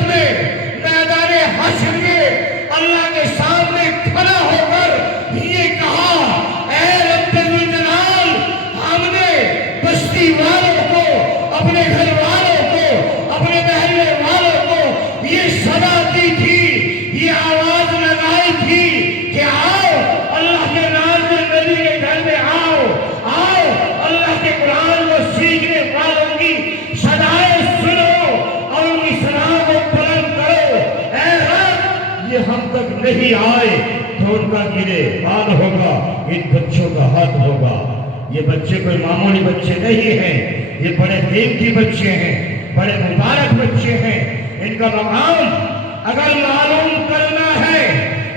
قیامت میں میدان حشر میں اللہ کے سامنے کھڑا ہو کر یہ کہا، اے رب الجلال، ہم نے بستی والوں کو، اپنے گھر والوں کو، اپنے محلے والوں کو یہ صدا دی تھی، یہ آواز لگائی تھی کہ آؤ اللہ کے نام میں نبی کے گھر میں آؤ، آؤ اللہ کے قرآن کو سیکھنے والوں کی صدائیں سنو اور ان کی صدا کو بلند کرو۔ اے رب، یہ ہم تک نہیں آئے تو ان کا گرے بان ہوگا، ان بچوں کا ہاتھ ہوگا۔ یہ بچے کوئی معمولی بچے نہیں ہیں، یہ بڑے دین کی بچے ہیں، بڑے مبارک بچے ہیں۔ ان کا مقام اگر معلوم کرنا ہے،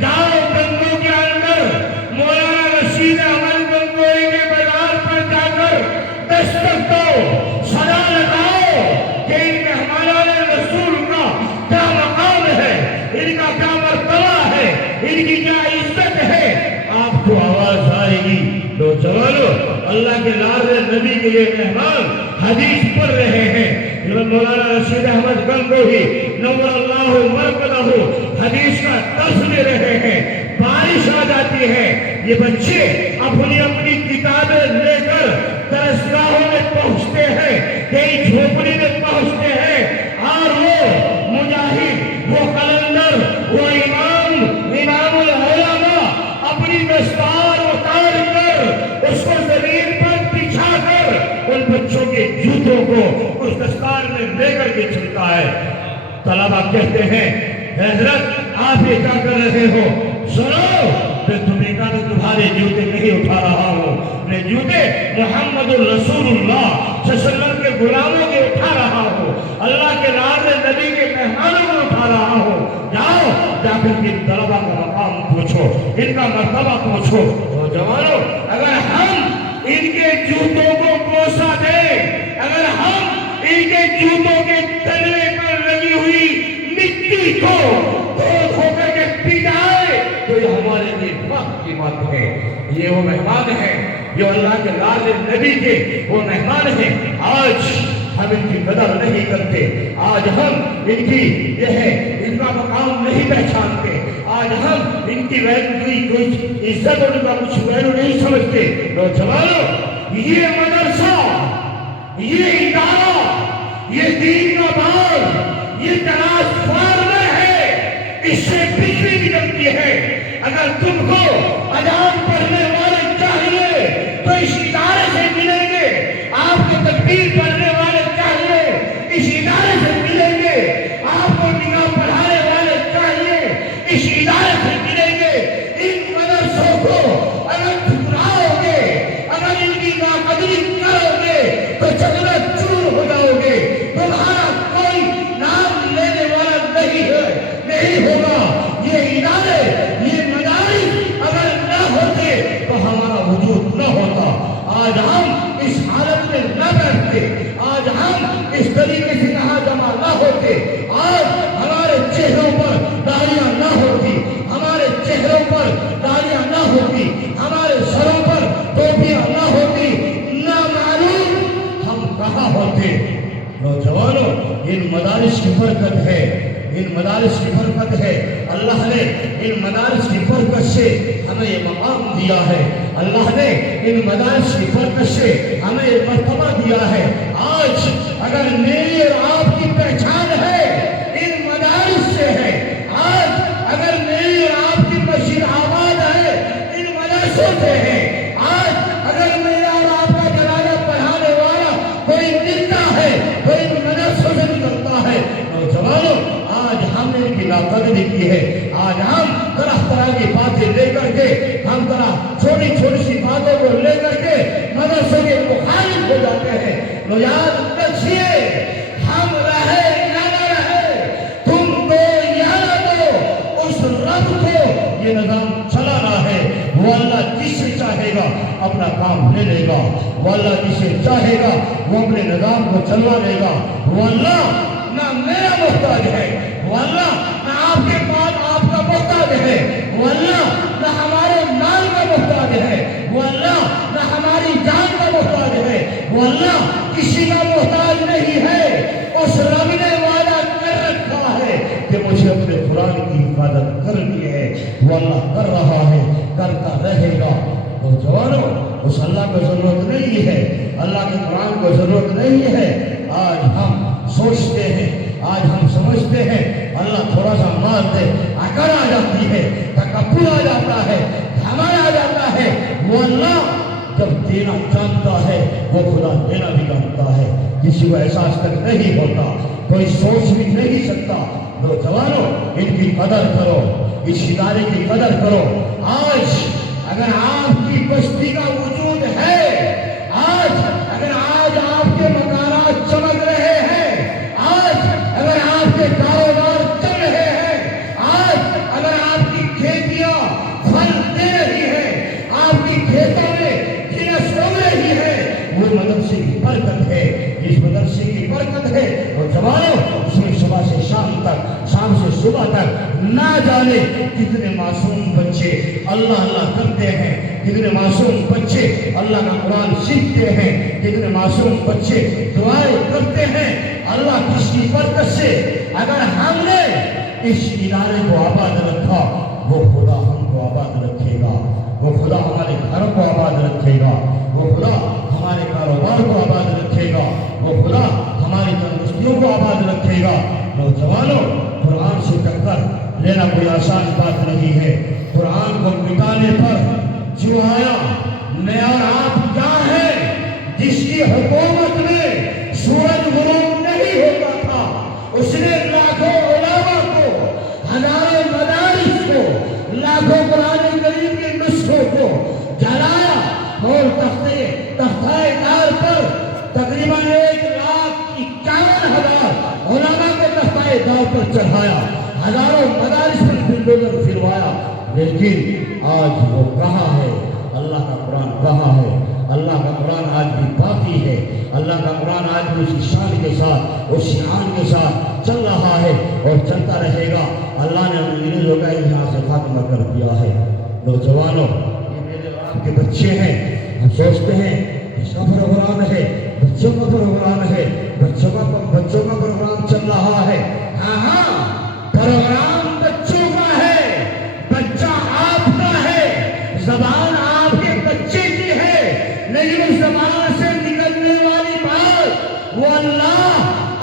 جاؤ گنگوں کے اندر، مولانا رشید احمد گنگوئی کے بازار پر جا کر دستک دو، صدا لگاؤ کہ ان مہمانان رسول کا کیا مقام ہے، ان کا کیا مرتبہ ہے، ان کی کیا عزت ہے۔ آپ کو آواز آئے گی، نوجوانوں، اللہ کے لازے نبی کے یہ مہمان حدیث پڑھ رہے ہیں۔ مولانا رشید احمد گنگوہی نور اللہ مرکزہ حدیث کا درس دے رہے ہیں، بارش آ جاتی ہے، یہ بچے اپنی اپنی کتابیں لے کر درسگاہوں میں پہنچتے ہیں، کئی جھوپڑی میں پہنچتے ہیں، اور وہ مجاہد، وہ قلندر، وہ امام العلماء اپنی دستار اتار کر اس کو زمین پر بچھا کر ان بچوں کے جوتوں کو اس دستار میں لے کر کے چلتا ہے۔ طلبہ کہتے ہیں، حضرت آپ یہ کیا کر رہے ہو؟ سنو، میں تمہیں کا تمہارے جوتے نہیں اٹھا رہا ہوں، میں جوتے محمد الرسول اللہ صلی اللہ علیہ وسلم کے غلاموں کے اٹھا رہا ہوں، اللہ کے نازل نبی کے مہمانوں کو اٹھا رہا ہوں۔ جاؤ جا کر کے طلبہ کا مقام پوچھو، ان کا مرتبہ پوچھو۔ نوجوانوں، اگر ہم ان کے جوتوں کو بوسہ دیں، اگر ہم ان کے جوتوں کے تلے پر لگی ہوئی مٹی کو دھو کر کے پی جائے تو یہ ہمارے لیے فخر کی بات ہے۔ یہ وہ مہمان ہیں جو اللہ کے لازے نبی کے وہ مہمان ہیں۔ آج ہم ان کی قدر نہیں کرتے، آج ہم ان کی یہ ہے ان کا مقام نہیں پہچانتے، آج ہم ان کی کوئی عزت اور ان کا کچھ ویلو نہیں سمجھتے۔ نوجوانوں، یہ مدرسہ، یہ ادارہ، یہ دین کا بار، یہ ٹرانسفارمر ہے، اس سے بجلی نکلتی ہے۔ اگر تم کو اذان پڑھنے والے چاہیے تو اس ادارے سے ملیں گے، آپ کے تکبیر پڑھنے والے چاہیے اس ادارے سے ملیں گے، آپ کو نگاہ پڑھانے والے چاہیے اس ادارے سے ملیں گے۔ ان مدرسوں کو اگر ٹھکراؤ گے، اگر ان کی ناقدری کرو گے تو چکنا چور ہو جاؤ گے، تمہارا کوئی نام لینے والا نہیں ہوگا۔ یہ ادارے، یہ مدارس اگر نہ ہوتے تو ہمارا وجود نہ ہوتا۔ آج ہم اس حالت میں نہ بیٹھتے، آج ہم اس طریقے سے یہاں جمع نہ ہوتے، آج ہمارے چہروں پر داڑیاں نہ ہوتی، ہمارے چہروں پر داڑیاں نہ ہوتی، ہمارے سروں پر ٹوپیاں نہ ہوتی، نہ معلوم ہم کہاں ہوتے۔ نوجوانوں، ان مدارس کی برکت ہے، ان مدارس کی برکت ہے۔ اللہ نے ان مدارس کی برکت سے ہمیں یہ مقام دیا ہے، اللہ نے ان مدارس کی برکت سے ہمیں یہ مرتبہ دیا ہے۔ آج اگر میری اور آپ کی پہچان ہے ان مدارس سے ہے، آج اگر میری اور آپ کی مسجد آباد ہے ان مدرسوں سے ہے، آج اگر میرا اور آپ کا جنازہ پڑھانے والا کوئی ملتا ہے تو ان مدرسوں سے نکلتا ہے۔ نوجوانوں، آج ہم نے ان کی ناقدری کی ہے، آج ہم طرح طرح کی باتیں لے کر کے، ہم طرح چھوٹی چھوٹی سی باتوں کو لے کر کے مدرسے کے مخالف ہو جاتے ہیں۔ تو یاد رکھیے، ہم رہے یا نہ رہے، تم دو یا نہ دو، اس رب کو یہ نظام چلانا ہے۔ وہ اللہ جس سے چاہے گا اپنا کام لے لے گا، وہ اللہ جس سے چاہے گا وہ اپنے نظام کو چلوا لے گا۔ وہ اللہ نہ میرا محتاج ہے، وہ اللہ نہ آپ کے پاس آپ کا محتاج ہے، وہ اللہ نہ ہمارے مال کا محتاج ہے، وہ اللہ نہ ہماری جان کا محتاج ہے، وہ اللہ کسی کا محتاج نہیں ہے۔ اس رب نے وعدہ کر رکھا ہے رہے گا۔ نوجوانوں، اس اللہ کو ضرورت نہیں ہے، اللہ کے قرآن کو ضرورت نہیں ہے۔ آج ہم سوچتے ہیں، آج ہم سمجھتے ہیں اللہ تھوڑا سا مار دے، اکڑ آ جاتی ہے، تکبر آ جاتا ہے، گھمنڈ آ جاتا ہے۔ وہ اللہ جب دینا جانتا ہے وہ خدا دینا بھی جانتا ہے، کسی کو احساس تک نہیں ہوتا، کوئی سوچ بھی نہیں سکتا۔ نوجوانوں، ان کی قدر کرو، اس ادارے کی قدر کرو۔ آج اگر آپ کی بستی کا وجود ہے، آج اگر آج آپ کے مکانات چمک رہے ہیں، آج اگر آپ کے کاروبار چل رہے ہیں، آج اگر آپ کی کھیتیاں پھل دے رہی ہیں، آپ کی کھیتوں میں گھاس اگ رہی ہے، وہ مدرسے کی برکت ہے، اس مدرسے کی برکت ہے۔ اور جوانوں، اس میں صبح سے شام تک، شام سے صبح تک نہ جانے کتنے معصوم بچے اللہ اللہ کرتے ہیں، کتنے معصوم بچے اللہ کا قرآن سیکھتے ہیں، کتنے معصوم بچے دعائیں کرتے ہیں اللہ کس کی برکت سے۔ اگر ہم نے اس ادارے کو آباد رکھا، وہ خدا ہم کو آباد رکھے گا، وہ خدا ہمارے گھر کو آباد رکھے گا، وہ خدا ہمارے کاروبار کو آباد رکھے گا، وہ خدا ہماری تندرستیوں کو آباد رکھے گا۔ نوجوانوں، قرآن سے ٹکر لینا کوئی آسان بات نہیں ہے۔ قرآن کو مٹانے پر جو آیا، میں اور آپ کیا ہیں جس کی حکومت میں سورج غروب نہیں ہوتا تھا، اس نے لاکھوں علماء کو، ہزاروں مدارس کو، لاکھوں قرآن کریم کے نسخوں کو جلایا، اور تختہ دار پر تقریباً 1,51,000 علماء کو تختہ دار پر چڑھایا، ہزاروں مدارس پر بلڈوزر پھروایا، لیکن آج وہ کہاں ہے؟ اللہ کا قرآن کہاں ہے؟ اللہ کا قرآن آج بھی باقی ہے، اللہ کا قرآن آج بھی اسی شان کے ساتھ، اس شان کے ساتھ چل رہا ہے اور چلتا رہے گا۔ اللہ نے انگریزوں کا یہاں سے خاتمہ کر دیا ہے۔ نوجوانوں، یہ میرے آپ کے بچے ہیں، ہم سوچتے ہیں اس کا پروگرام ہے، بچوں کا پروگرام ہے، بچوں کا پروگرام چل رہا ہے۔ ہاں، پروگرام بچوں کا ہے، بچہ آپ کا ہے، زبان آپ کے بچے کی ہے، لیکن اس زبان سے نکلنے والی بات وہ اللہ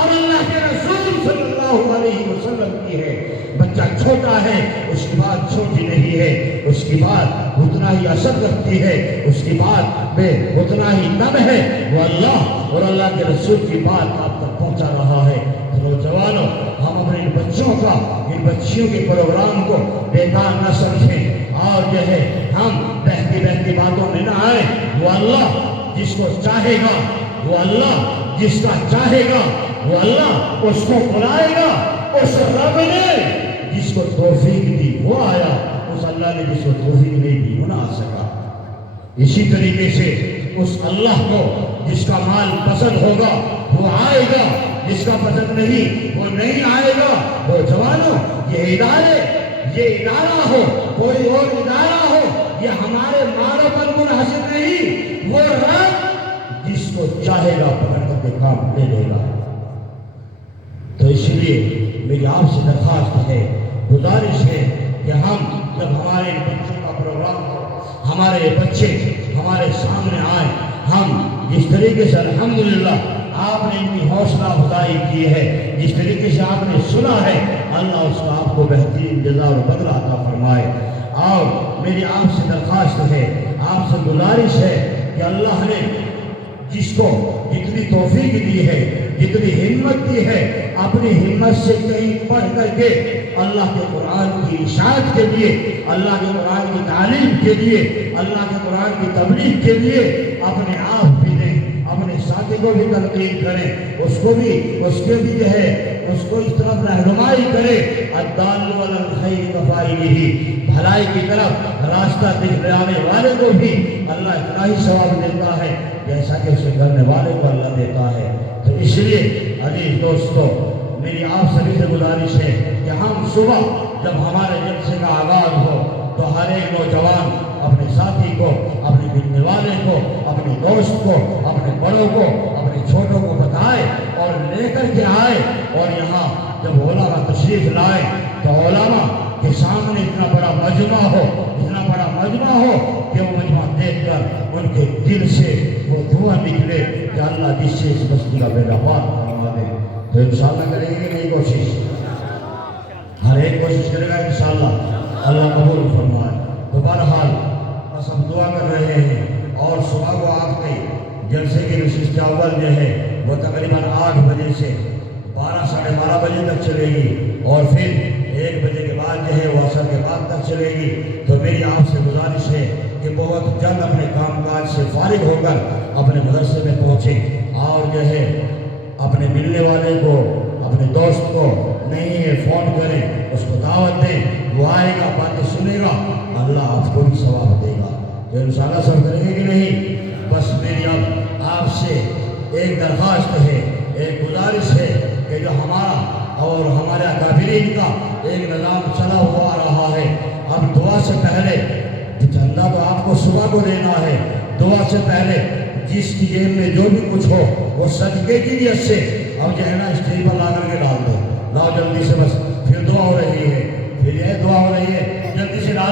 اور اللہ کے رسول صلی اللہ علیہ وسلم کی ہے۔ بچہ چھوٹا ہے، اس کی بات چھوٹی نہیں ہے، اس کی بات اتنا ہی اثر رکھتی ہے، اس کی بات میں اتنا ہی دم ہے، وہ اللہ اور اللہ کے رسول کی بات آپ تک پہنچا رہا ہے۔ نوجوانوں، ہم اپنے ان بچوں کا، ان بچیوں کے پروگرام کو بیکار نہ سمجھیں، اور جو ہے ہم بہتی باتوں میں نہ آئیں۔ وہ اللہ جس کو چاہے گا، وہ اللہ جس کا چاہے گا، وہ اللہ اس کو بلائے گا۔ اس رب نے جس کو توفیق دی وہ آیا، اس اللہ نے جس کو توفیق نہیں دی وہ نہ آ سکا۔ اسی طریقے سے اس اللہ کو جس کا مال پسند ہوگا وہ آئے گا، جس کا پسند نہیں وہ نہیں آئے گا۔ وہ جوانوں، یہ ادارہ ہو، کوئی اور ادارہ ہو، یہ ہمارے مالوں پر منحصر نہیں، وہ رب جس کو چاہے گا پکڑ کر کے کام لے لے گا۔ تو اس لیے میری آپ سے درخواست ہے، گزارش ہے کہ ہم جب ہمارے بچوں کا پروگرام ہو، ہمارے بچے ہمارے سامنے آئیں، ہم جس طریقے سے الحمدللہ آپ نے ان کی حوصلہ افزائی کی ہے، جس طریقے سے آپ نے سنا ہے، اللہ اس کا آپ کو بہترین جزا اور بدلہ عطا فرمائے۔ اور میری آپ سے درخواست ہے، آپ سے گزارش ہے کہ اللہ نے جس کو جتنی توفیق دی ہے، جتنی ہمت دی ہے، اپنی ہمت سے کہیں پڑھ کر کے اللہ کے قرآن کی اشاعت کے لیے، اللہ کے قرآن کی تعلیم کے لیے، اللہ کے قرآن کی تبلیغ کے لیے اپنے آپ بھی دیں، اپنے ساتھی کو بھی تلقین کریں، اس کو بھی جو ہے اس کو اس طرف رہنمائی کرے۔ الدال علی الخیر کفاعلہ، بھلائی کی طرف راستہ دکھلانے والے کو بھی اللہ اتنا ہی ثواب دیتا ہے جیسا کہ اسے کرنے والے کو اللہ دیتا ہے۔ تو اس لیے عزیز دوستو، میری آپ سبھی سے گزارش ہے کہ ہم صبح جب ہمارے جلسے کا آغاز ہو تو ہر ایک نوجوان اپنے ساتھی کو، اپنے ملنے والے کو، اپنے دوست کو، اپنے بڑوں کو، اپنے چھوٹوں کو بتائے اور لے کر کے آئے، اور یہاں جب علماء تشریف لائے تو علماء کے سامنے اتنا بڑا مجمع ہو، اتنا اتنا بڑا مجمع ہو کہ وہ مجمع دیکھ کر ان کے دل سے وہ دعا نکلے کہ اللہ جس سے اس بستی کا بیڑا پار فرما دے. تو انشاءاللہ کریں گے نہیں کوشش؟ ہر ایک کوشش کرے گا انشاءاللہ اللہ قبول فرمائے. تو بہرحال بس ہم دعا کر رہے ہیں. اور صبح کو آپ کے جلسے کی نشست اول جو ہے وہ تقریباً 8 بجے سے 12 ساڑھے 12 بجے تک چلے گی اور پھر 1 بجے کے بعد جو ہے وہ عصر کے بعد تک چلے گی. تو میری آپ سے گزارش ہے کہ بہت جلد اپنے کام کاج سے فارغ ہو کر اپنے مدرسے میں پہنچیں اور جو ہے اپنے ملنے والے کو اپنے دوست کو نہیں ہے فون کریں, اس کو دعوت دیں, وہ آئے گا, باتیں سنے گا, اللہ آپ کو بھی ثواب دے گا. تو انشاءاللہ سب کریں گے کہ نہیں؟ بس میری اب آپ سے ایک درخواست ہے, ایک گزارش ہے کہ جو ہمارا اور ہمارے اکابرین کا ایک نظام چلا ہوا رہا ہے, اب دعا سے پہلے چندہ تو آپ کو صبح کو دینا ہے, دعا سے پہلے جس کی جیب میں جو بھی کچھ ہو وہ صدقے کی نیت سے اب جو ہے نا اسٹیج پر لا کر کے ڈال دو. لاؤ جلدی سے, بس پھر دعا ہو رہی ہے, پھر یہ دعا ہو رہی ہے, جلدی سے ڈال